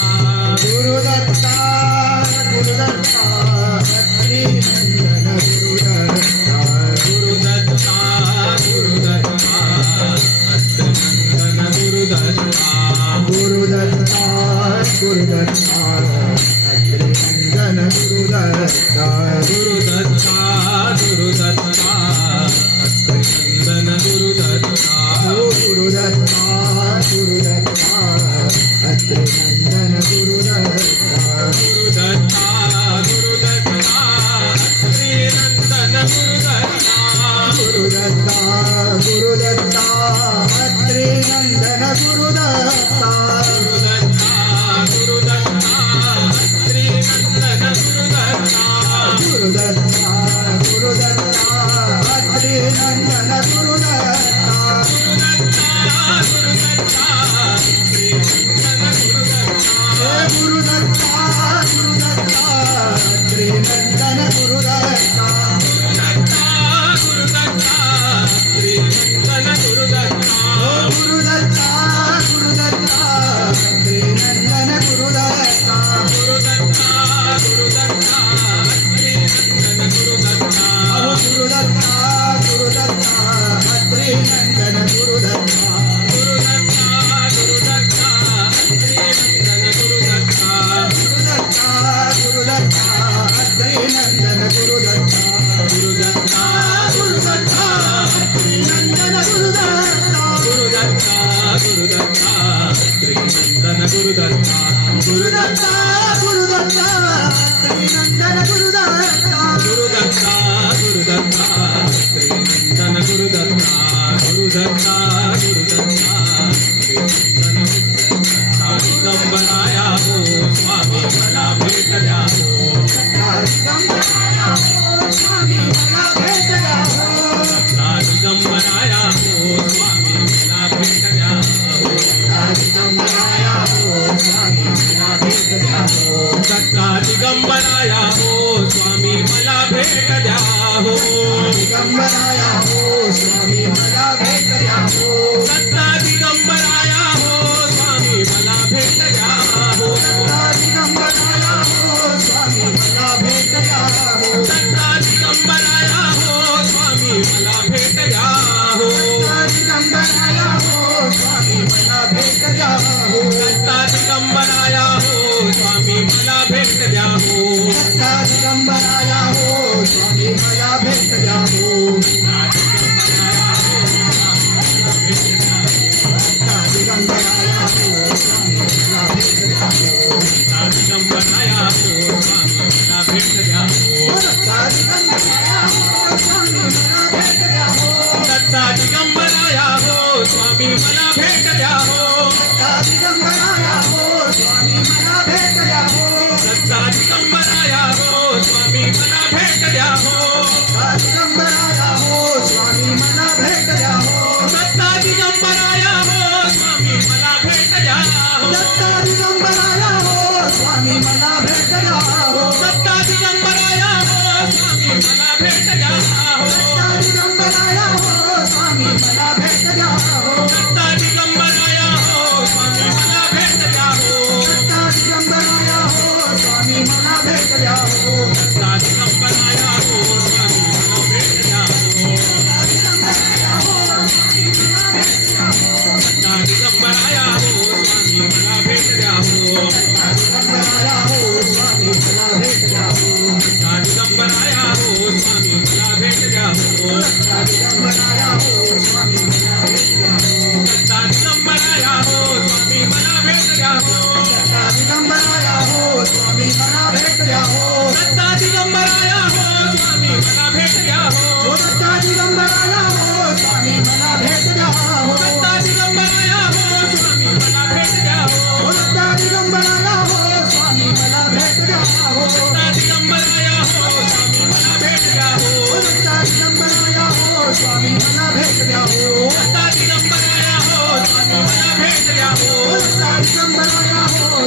गुरुदत्ता गुरुदत्ता हरिनंदन गुरुदत्ता गुरुदत्ता गुरुदत्ता अत्रिनंदन गुरुदत्ता गुरुदत्ता गुरुदत्ता हरिनंदन गुरुदत्ता गुरुदत्ता गुरुदत्ता अत्रिनंदन गुरुदत्ता गुरुदत्ता गुरुदत्ता हरिनंदन गुरुदत्ता गुरुदत्ता गुरुदत्ता अत्रिनंदन गुरुदत्ता गुरुदत्ता गुरुदत्ता हरिनंदन गुरुदत्ता गुरुदत्ता गुरुदत्ता अत्रिनंदन गुरुदत्ता गुरुदत्ता गुरुदत्ता हरिनंदन गुरुदत्ता अत्रिनंदन गुरुदत्ता गुरुदत्ता गुरुदत्ता हरिनंदन गुरुदत्ता गुरुदत्ता गुरुदत्ता अत्रिनंदन गुरुदत्ता गुरुदत्ता गुरुदत्ता हरिनंदन गुरुदत्ता गुरुदत्ता गुरुदत्ता अत्रिनंदन गुरुदत्ता गुरुदत्ता गुरुदत्ता हरिनंदन गुरुदत्ता गुरुदत्ता गुरुदत्ता हरिनंदन गुरुदत्ता गुरुदत्ता गुरुदत्ता अत्रिनंदन गुरुदत्ता गुरुदत्ता गुरुदत्ता हरिनंदन गुरुदत्ता गुरुदत्ता गुरुदत्ता अत्रिनंदन गुरुदत्ता गुरुदत्ता गुरुदत्ता अत्रिनंदन गुरुदत्ता दिगंबराया हो स्वामी मला भेट द्या हो दिगंबराया हो स्वामी मला भेट द्या हो दिगंबराया हो स्वामी मला भेट द्या हो दिगंबराया हो स्वामी मला भेट द्या हो दत्ता दिगंबराया हो स्वामी मला भेट द्या हो दिगंबराया हो स्वामी मला भेट द्या हो दत्ता दिगंबराया हो स्वामी मला भेट द्या हो दिगंबराया हो स्वामी मला भेट द्या हो दत्ता दिगंबराया हो स्वामी मला भेट द्या हो दिगंबराया हो स्वामी मला भेट द्या हो दत्ता दिगंबराया हो स्वामी मला भेट द्या हो दिगंबराया हो स्वामी मला भेट द्या हो दिगंबराया हो स्वामी मला भेट द्या हो दिगंबराया हो स्वामी मला भेट द्या हो दिगंबराया हो स्वामी मला भेट द्या हो दत्ता दिगंबराया हो स्वामी मला भेट द्या हो दिगंबराया हो स्वामी मला भेट द्या हो दत्ता दिगंबराया हो स्वामी मला भेट द्या हो दिगंबराया हो स्वामी मला भेट द्या हो दत्ता दिगंबराया हो स्वामी मला भेट द्या हो दत्ता दिगंबराया हो स्वामी मला भेट द्या हो दत्ता दिगंबराया हो स्वामी मला भेट द्या हो दिगंबराया हो स्वामी मला भेट द्या हो दत्ता दिगंबराया हो स्वामी मला भेट द्या हो दिगंबराया हो स्वामी मला भेट द्या हो दत्ता दिगंबराया हो स्वामी मला भेट द्या हो दत्ता दिगंबराया हो स्वामी मला भेट द्या हो दिगंबराया हो स्वामी मला भेट द्या हो दत्ता दिगंबराया हो स्वामी मला भेट द्या हो दिगंबराया हो स्वामी मला भेट द्या हो दत्ता दिगंबराया हो स्वामी मला भेट द्या हो दिगंबराया हो स्वामी मला भेट द्या हो दत्ता दिगंबराया हो स्वामी मला भेट द्या हो दत्ता दिगंबराया हो स्वामी मला भेट द्या हो दत्ता दिगंबराया हो स्वामी मला भेट द्या हो दत्ता दिगंबराया हो स्वामी मला भेट द्या हो दत्ता दिगंबराया हो स्वामी मला भेट द्या हो दत्ता दिगंबराया हो स्वामी मला भेट द्या हो दत्ता दिगंबराया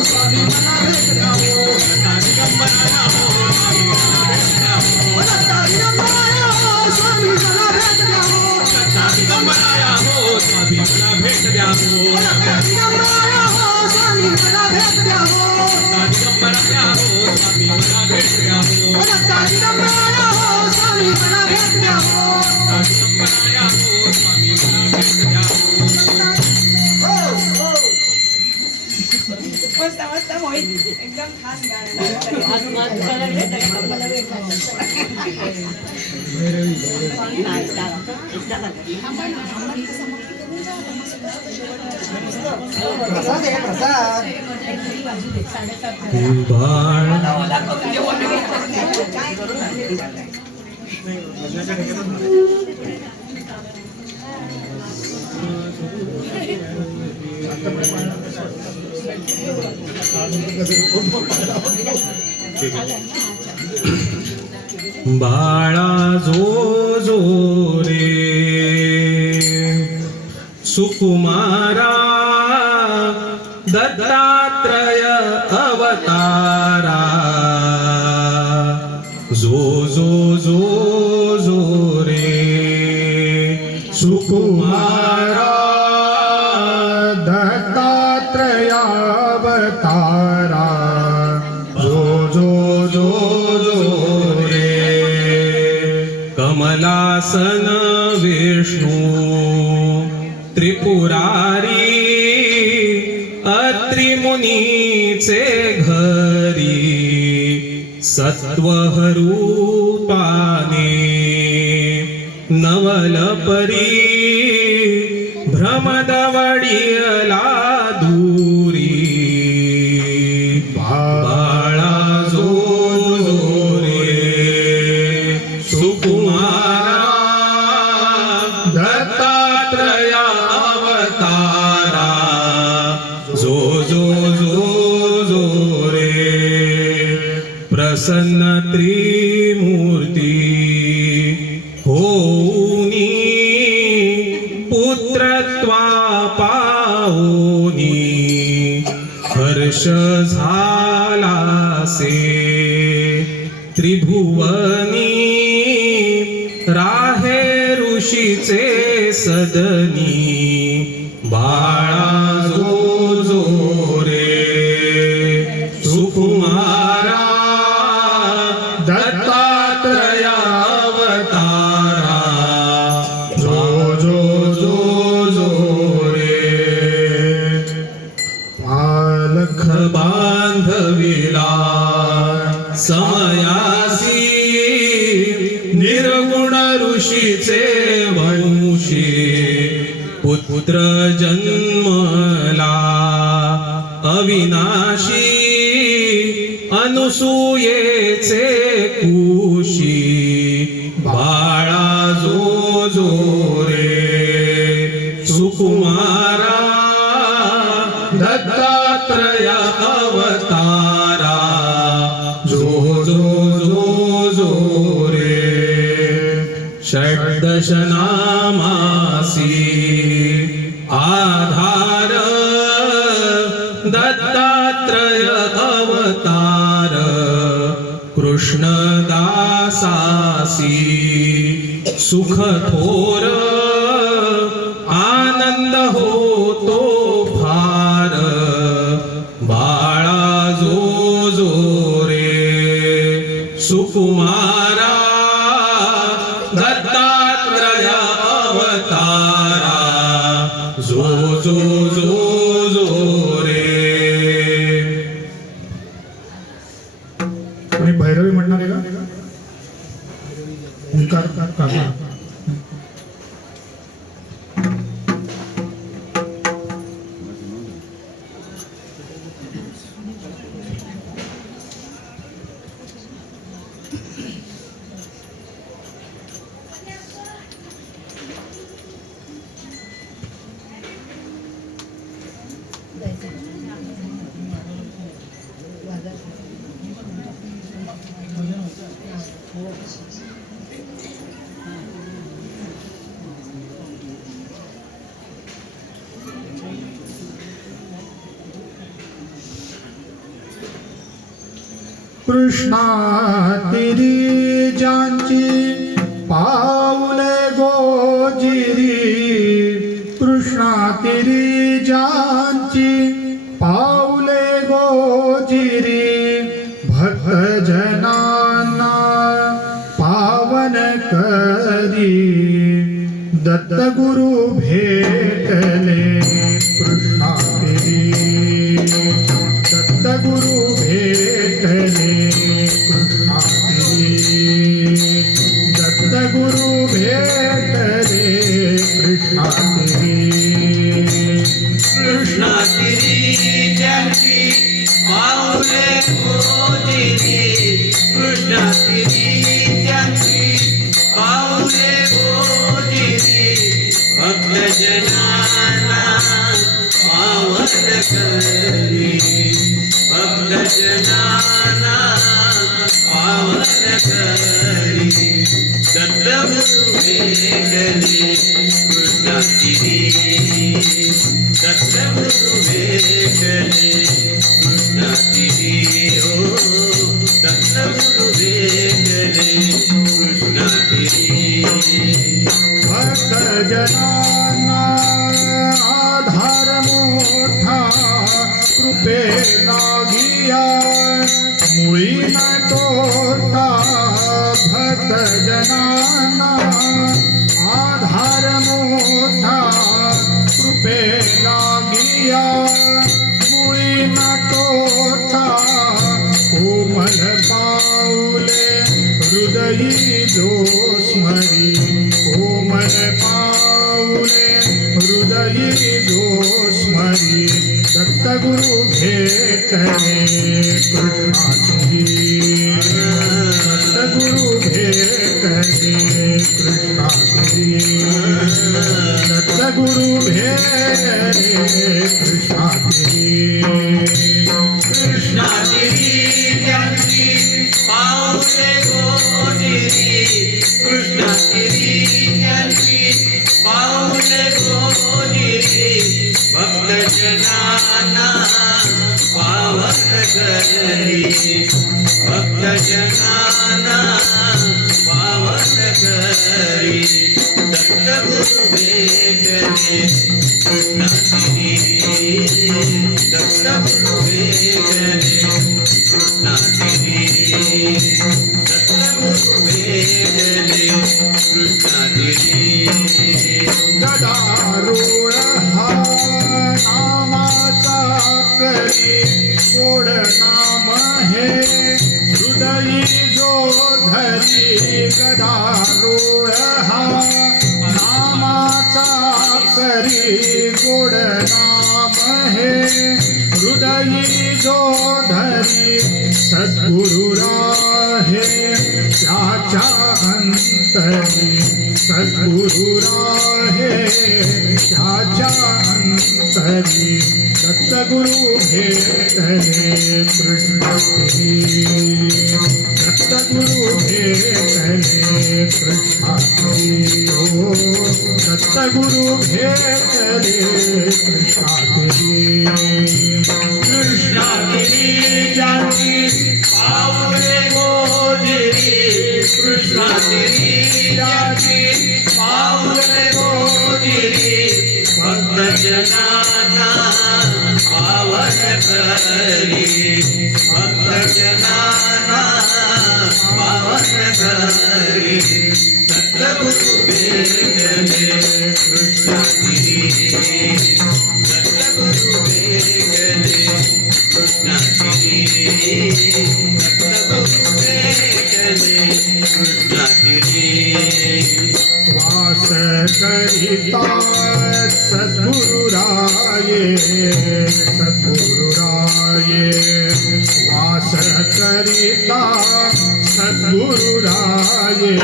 स्वामी मला भेट द्या हो दत्ता दिगंबराया हो स्वामी मला भेट द्या हो दत्ता दिगंबराया हो स्वामी मला भेट द्या हो दत्ता दिगंबराया हो स्वामी मला भेट द्या हो दत्ता दिगंबराया हो स्वामी मला भेट द्या हो दत्ता दिगंबराया हो स्वामी मला भेट द्या हो दत्ता दिगंबराया हो स्वामी मला भेट द्या हो दत्ता दिगंबराया हो स्वामी मला भेट द्या हो मस्त मस्त मोहित एकदम खास गाणं प्रसाद आहे प्रसाद बाळा जो जो रे सुकुमारा दत्तात्रय अवतारा जो जो जो जो रे सुकुमारा दत्तात्रयावतारा जो जो जो जो रे कमलासन विष्णू त्रिपुरारी अत्रिमुनीचे घरी सत्वरूपाने नवलपरी भ्रमदवडियला दूरी बाळा जो जो रे सुकुमारा दत्तात्रया अवतारा जो जो जो जो रे प्रसन्न त्रिमूर्ती होऊनी पुत्रत्वा पाऊनी हर्ष झालासे त्रिभुवनी राहे ऋषीचे सदनी बाळा जो जो रे सुकुमारा दत्तात्रया अवतारा जो जो जो जो रे पालख बांधविला समयासी निर्गुण ऋषीचे वंशी पुत्र जन्मला अविनाशी अनुसूयेचे कुशी बाळा जो जो रे सुकुमारा दत्तात्रया अवतारा जो जो जो जो रे षड्दश नामासी आधार दत्तात्रय अवतार कृष्णदासासी सुख थोर आनंद होतो फार बाळा जो जो रे सुकुमारा दत्तात्रया अवतारा जो जो जो जो रे कोणी भैरवी म्हणणार आहे का ओंकार काका कृष्णा तिरी ज्यांची पाऊले गोजिरी कृष्णा तिरी ज्यांची पाऊले गोजिरी भक्तजनांना पावन करी दत्तगुरु भेटले कृष्णा तिरी दत्तगुरु भेटले कृष्णा तिरी दत्तगुरु भेटले कृष्णा तिरी कृष्णा तिरी ज्यांची पाऊले गोजिरी कृष्णा तिरी ज्यांची पाऊले गोजिरी भक्तजनांना पावन करी भक्तजनांना पावन करी दत्तगुरु भेटले कृष्णा तिरी दत्तगुरु भेटले कृष्णा तिरी हो दत्तगुरु भेटले कृष्णा तिरी भक्तजनांना आधार मोठा कृपे लागिया मुळी न तोटा भक्तजनांना आधार मोठा कृपे लागिया मुळी न तोटा कोमल पाऊले हृदयी जो स्मरी कोमल पाऊले हृदयी जो स्मरी दत्तगुरु भेटले कृष्णा तिरी दत्तगुरु भेटले कृष्णा तिरी दत्तगुरु भेटले कृष्णा तिरी कृष्णा तिरी ज्यांची पाऊले गोजिरी कृष्णा तिरी ज्यांची पाऊले गोजिरी भक्तजनांना पावन करी भक्तजनांना पावन करी दत्तगुरु भेटले कृष्णा तिरी दत्तगुरु भेटले कृष्णा तिरी दत्तगुरु भेटले कृष्णा तिरी गदारूढ हा नामाचा करी गोड नाम हे हृदयी जो धरी गदारूढ हा नामाचा करी गोड नाम हे हृदयी जो धरी सद्गुरु राहे त्याच्या अंतरी सद्गुरु राहे त्याच्या अंतरी दत्तगुरु भेटले कृष्णा तिरी दत्तगुरु भेटले कृष्णा तिरी हो दत्तगुरु भेटले कृष्णा तिरी कृष्णा तिरी ज्यांची पाऊले गोजिरी कृष्णा तिरी ज्यांची पाऊले गोजिरी भक्तजनांना पावन करी भक्तजनांना पावन करी दत्तगुरु भेटले कृष्णा तिरी दत्तगुरु भेटले कृष्णा तिरी दत्तगुरु भेटले कृष्णा तिरी वास करिता सद्गुरु राये सद्गुरु राये वास करिता सद्गुरु राये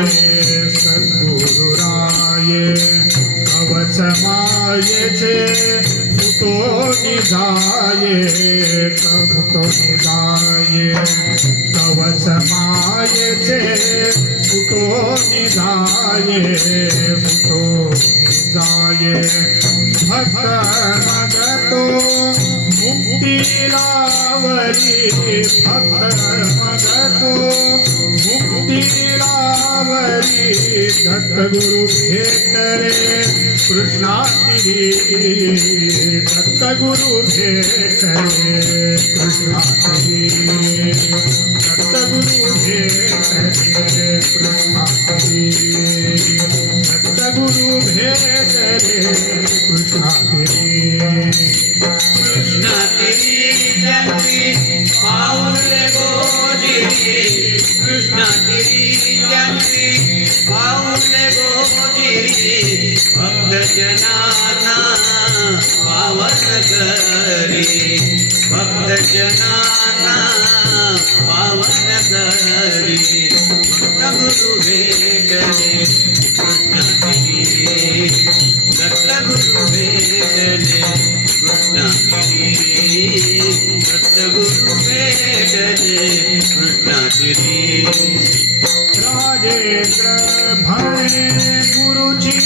सद्गुरु राये कवच मायेचे फुटो निजाये फुटो निजाये कवच मायेचे फुटो निजाये फुटो निजाये भक्त मगतो मुक्तीलावरी भक्त मगतो मुक्तीलावरी दत्तगुरु भेटरे कृष्णातिरी दत्तगुरु भेटरे कृष्णातिरी दत्तगुरु भेटरे कृष्णातिरी दत्तगुरु भेटरे कृष्णातिरी कृष्णा तेरी जन्मी पाऊले गोजिरी कृष्णा तेरी जन्मी पाऊले गोजिरी भक्त जनाना पावन करी भक्त जनाना पावन करी भक्त गुरु भेटले कृष्णा तेरी दत्त गुरु भेटले कृष्णा तेरी दत्त गुरु भेटले कृष्णा तेरी राजेंद्र म्हणे गुरुची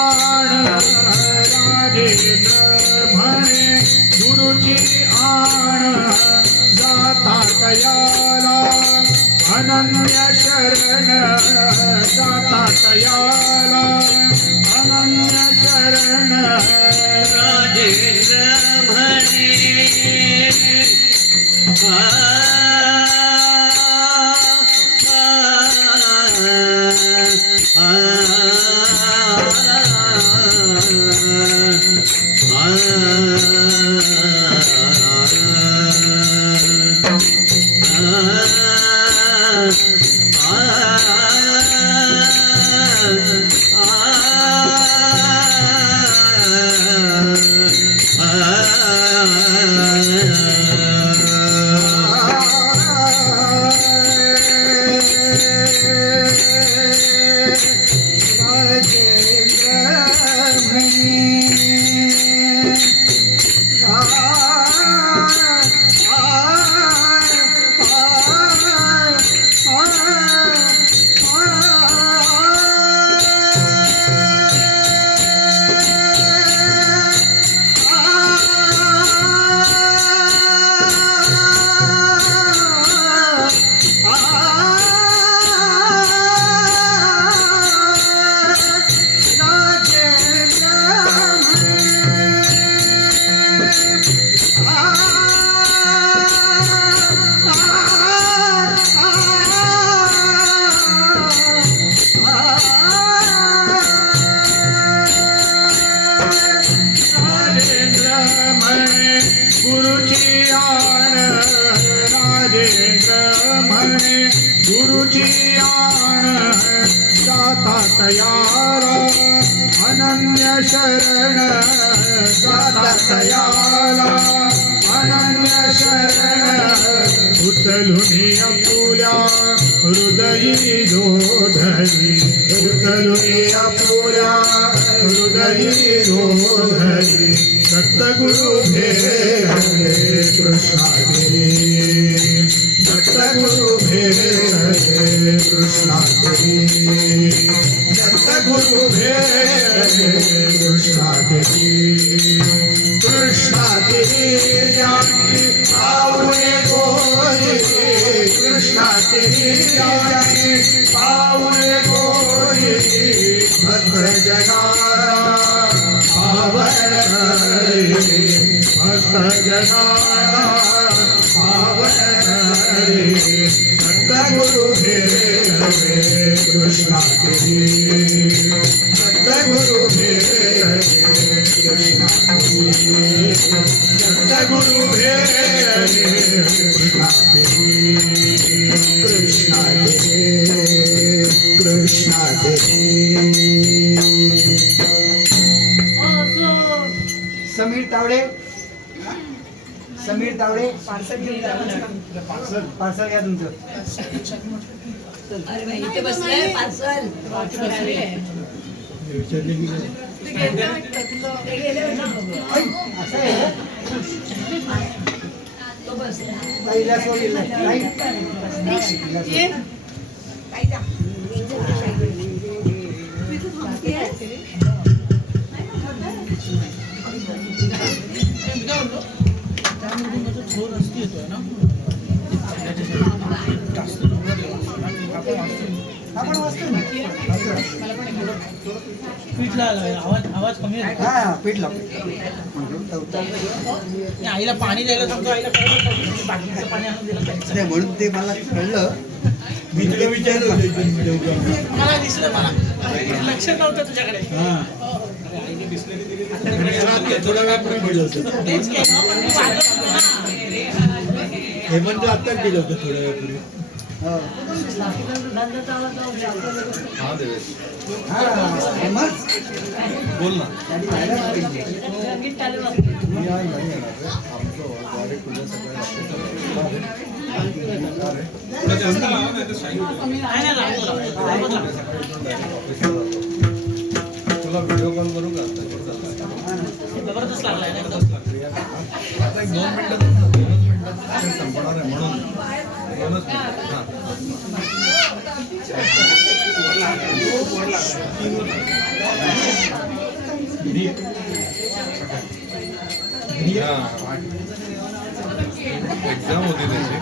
आण राजेंद्र म्हणे गुरुची आण जाता तयाला अनन्य शरण जाता तयाला अनन्य शरण राजेंद्र म्हणे गुरुची आण जाता तयाला अनन्य शरण जाता तयाला अनन्य शरण उचलून आपुल्या हृदयी धोधरी उचलून आपुल्या हृदयी धोधरी दत्तगुरु भेटले कृष्णा तेरी दत्तगुरु भेटले कृष्णा तेरी दत्तगुरु भेटले कृष्णा तेरी कृष्णा तेरी जानी पावले गोरी कृष्णा तेरी जानी पावले गोरी भक्त जगारा पावन हरी भक्त जगारा पावन हरी दत्तगुरु भेटले कृष्णा तेरी दत्तगुरु भेटले कृष्णा तेरी दत्तगुरु भेटले कृष्णा तेरी कृष्णा तेरी कृष्णा तेरी समीर तावडे समीर तावडे पार्सल घेऊन जावं. पार्सल घ्या तुमचं. अरे बाई, इथे बसलाय पार्सल. ते घेतलं वाटतं. ते गेले होते बघ. ऐ, असं आहे का? तो बसला. ताईला सोडलं. ताई. ये. मधून जो रस्ती येतोय ना जास्त जोरात येतो. आपण वाचतो. आपण वाचतो ना. पीठ लावायला आवाज कमी आहे. हा पीठ लावतो. आणि आईला पाणी द्यायला सांगतो. आईला कळलं बाकीचं पाणी आणून दिलं प्यायचं. नाही, म्हणून ते मला कळलं. मी तुला विचारलं होतं मला दिसलं मला लक्ष नव्हतं तुझ्याकडे. थोडा वेळ पूर्वी गेलं होतं तेच केलं पण मी वाजवत होतो ना. हेमंत आत्ताच गेलं होतं थोड्या वेळापूर्वी हो. हा, हेमंत. बोल ना त्यांनी पाहिलं पाहिजे. मी आहे, नाही येणार. नाही लावतो लावतो. तुला व्हिडिओ कॉल करू का जबरदस्त लागलाय ना एकदम. आता एक 2 मिनिटात संपणार आहे म्हणून 2च मिनिटं. हां एक्झाम होती त्याची